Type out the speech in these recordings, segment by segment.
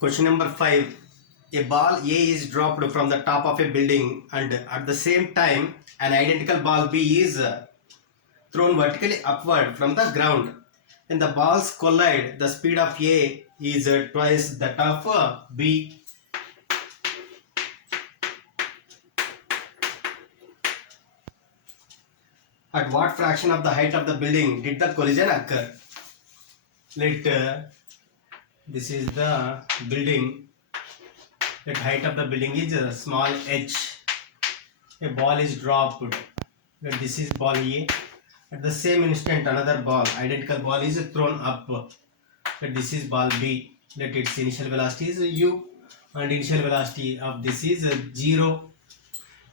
Question number 5. A ball A is dropped from the top of a building and at the same time an identical ball B is thrown vertically upward from the ground. When the balls collide, the speed of A is twice that of B. At what fraction of the height of the building did the collision occur? This is the building. The height of the building is small h. A ball is dropped. This is ball A. At the same instant, another ball, identical ball, is thrown up. This is ball B. Let its initial velocity is u, and initial velocity of this is 0.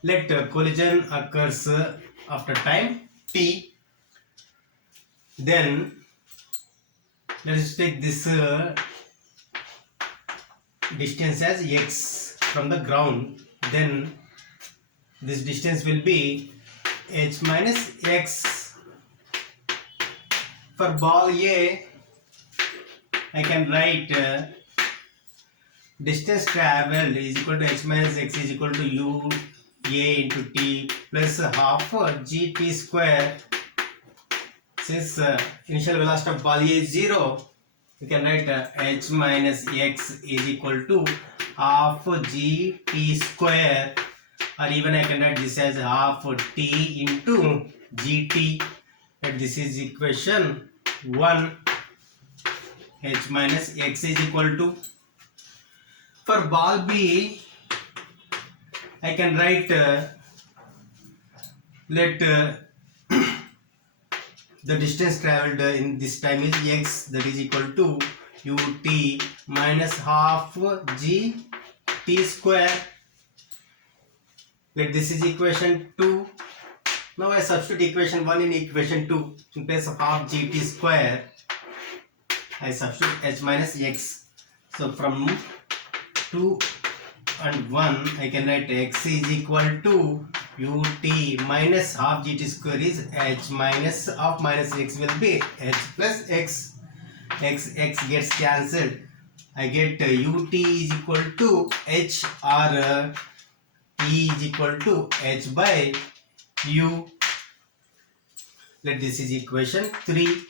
Let collision occurs after time t. Then let us take this distance as x from the ground. Then this distance will be h minus x. For ball A, I can write distance traveled is equal to h minus x is equal to u a into t plus half gt square. Since initial velocity of ball A is 0, we can write h minus x is equal to half gt square, or even I can write this as half t into gt. And this is equation 1. H minus x is equal to. For ball B, I can write let the distance traveled in this time is x, that is equal to ut minus half g t square. Let this is equation 2. Now I substitute equation 1 in equation 2. In place of half gt square, I substitute h minus x. So from 2 and 1, I can write x is equal to ut minus half gt square is h minus half minus x will be h plus x. X gets cancelled. I get ut is equal to h, or t is equal to h by u. Let this is equation 3.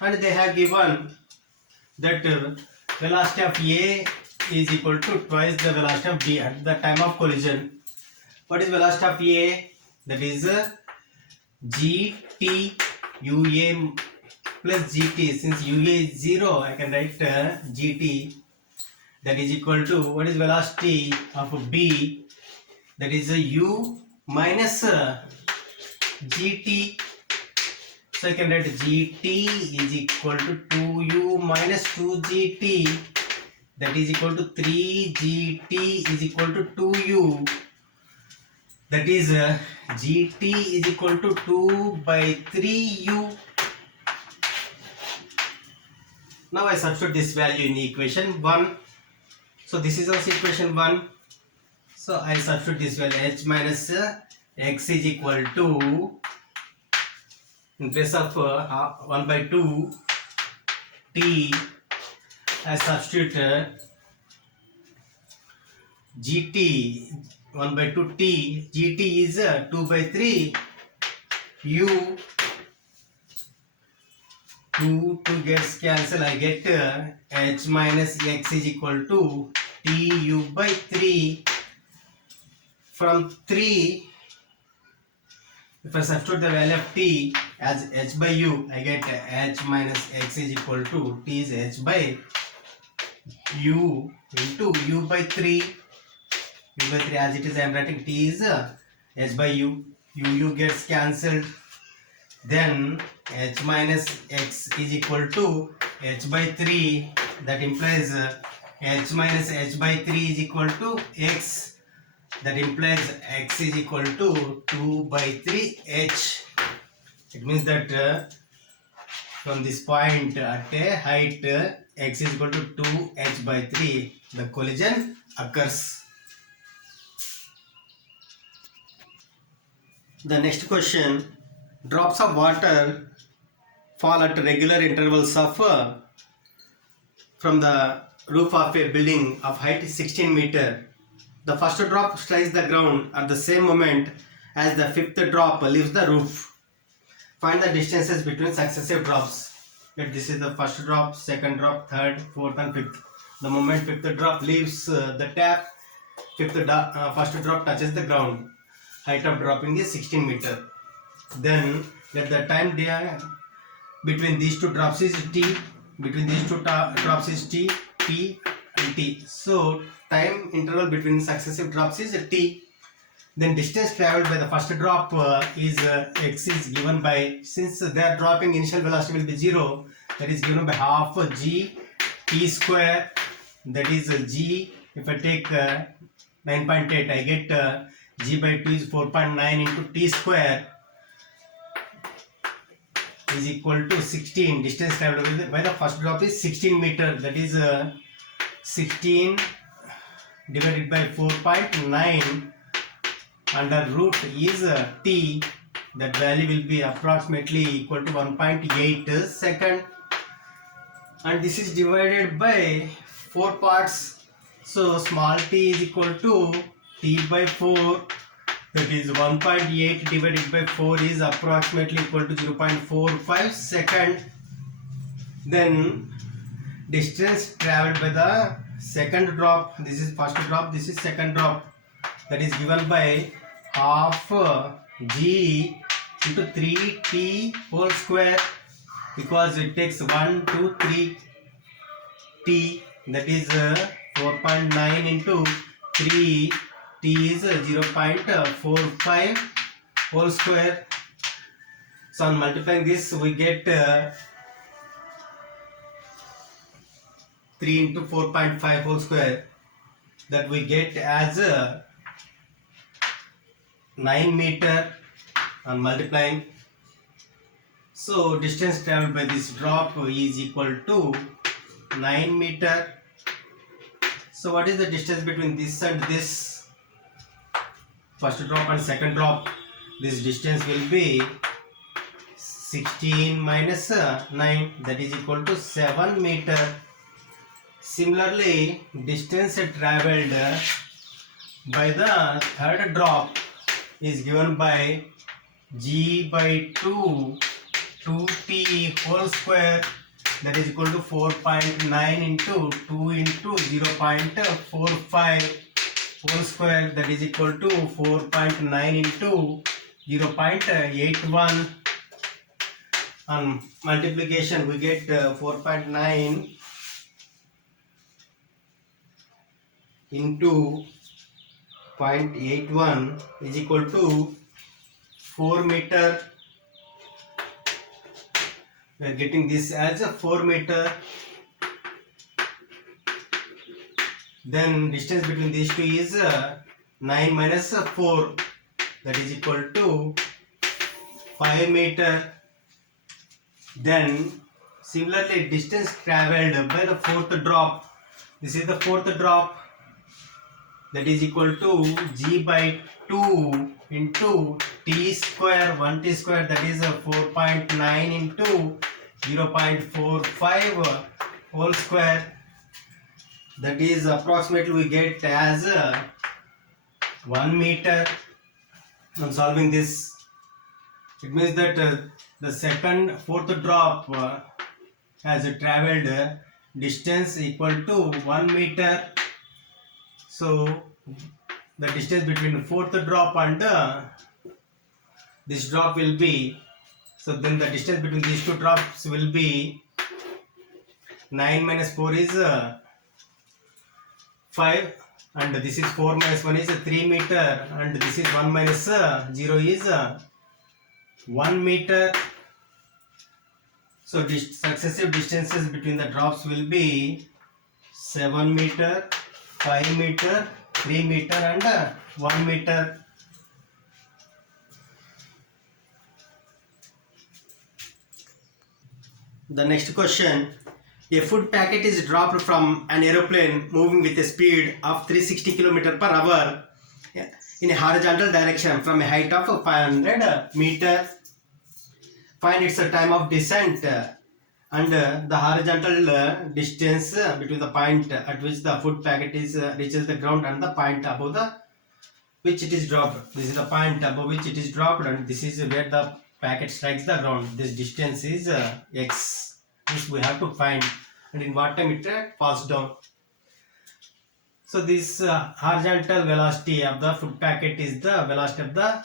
And they have given that velocity of A is equal to twice the velocity of B at the time of collision. What is velocity of A? That is gt ua plus gt. Since ua is 0, I can write gt, that is equal to, what is velocity of B? That is u minus gt. So I can write gt is equal to 2u minus 2gt, that is equal to 3gt is equal to 2u. That is gt is equal to 2 by 3u. Now I substitute this value in equation 1. So this is also equation 1. So I substitute this value, h minus x is equal to, in place of 1 by 2 t, I substitute gt 1 by 2 t, gt is 2 by 3 u. 2 gets cancelled. I get h minus x is equal to t u by 3. From 3, if I substitute the value of t as h by u, I get h minus x is equal to t is h by u into u by 3. U by 3 as it is, I am writing t is h by u. U gets cancelled. Then h minus x is equal to h by 3. That implies h minus h by 3 is equal to x. That implies x is equal to 2 by 3h. It means that from this point at a height x is equal to 2h by 3, the collision occurs. The next question, drops of water fall at regular intervals of from the roof of a building of height 16 meter. The first drop strikes the ground at the same moment as the fifth drop leaves the roof. Find the distances between successive drops. If this is the first drop, second drop, third, fourth and fifth. The moment fifth drop leaves the tap, first drop touches the ground. Height of dropping is 16 meter. Then let the time between these two drops is t. Between these two drops is t, p and t. So time interval between successive drops is t. Then distance traveled by the first drop is x is given by, since they are dropping, initial velocity will be 0, that is given by half g t square, that is g. If I take 9.8, I get g by 2 is 4.9 into t square is equal to 16. Distance traveled by the first drop is 16 meter, that is 16 divided by 4.9 under root is t. That value will be approximately equal to 1.8 second, and this is divided by 4 parts. So small t is equal to t by 4, that is 1.8 divided by 4 is approximately equal to 0.45 second. Then distance traveled by the second drop, this is first drop, this is second drop, that is given by half g into 3t whole square, because it takes 1, 2, 3 t, that is 4.9 into 3 t is 0.45 whole square. So on multiplying this we get 3 into 4.5 whole square, that we get as 9 meter on multiplying. So distance traveled by this drop is equal to 9 meter. So what is the distance between this and this? First drop and second drop, this distance will be 16 minus 9, that is equal to 7 meter. Similarly, distance traveled by the third drop is given by g by 2 2t whole square, that is equal to 4.9 into 2 into 0.45 whole square, that is equal to 4.9 into 0.81. On multiplication we get 4.9 into 0.81 is equal to 4 meter. We are getting this as a 4 meter. Then distance between these two is 9 minus 4, that is equal to 5 meter. Then similarly, distance traveled by the fourth drop, this is the fourth drop, that is equal to g by 2 into t square, 1t square, that is 4.9 into 0.45 whole square, that is approximately we get as 1 meter. On solving this, it means that the fourth drop has traveled distance equal to 1 meter. So the distance between the fourth drop and this drop will be, so then the distance between these two drops will be 9 minus 4 is 5, and this is 4 minus 1 is 3 meter, and this is 1 minus 0 is 1 meter. So successive distances between the drops will be 7 meter, 5 meter, 3 meter and 1 meter. The next question, a food packet is dropped from an aeroplane moving with a speed of 360 km per hour in a horizontal direction from a height of 500 meter. Find its time of descent and the horizontal distance between the point at which the food packet is reaches the ground and the point above the which it is dropped. This is the point above which it is dropped, and this is where the packet strikes the ground. This distance is x. This we have to find, and in what time it falls down. So this horizontal velocity of the food packet is the velocity of the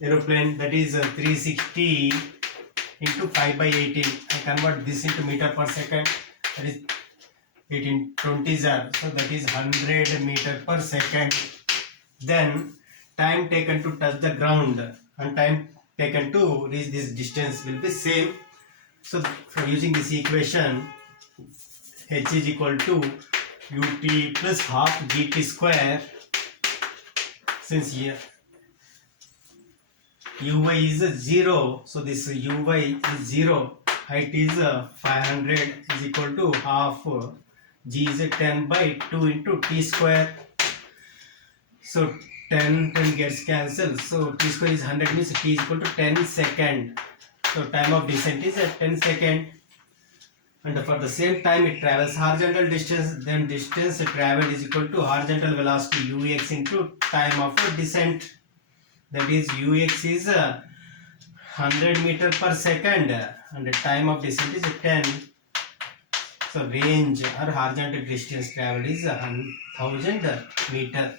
aeroplane, that is 360 into 5 by 18. I convert this into meter per second, that is 18 20s are, so that is 100 meter per second. Then time taken to touch the ground and time taken to reach this distance will be same. So from using this equation, h is equal to ut plus half gt square. Since here uy is 0, so this uy is 0, height is 500 is equal to half g is 10 by 2 into t square. So 10 gets cancelled, so t square is 100, means t is equal to 10 second. So time of descent is at 10 second, and for the same time it travels horizontal distance, then distance traveled is equal to horizontal velocity ux into time of descent, that is ux is 100 meter per second and the time of descent is 10. So range or horizontal distance traveled is 1000 meter.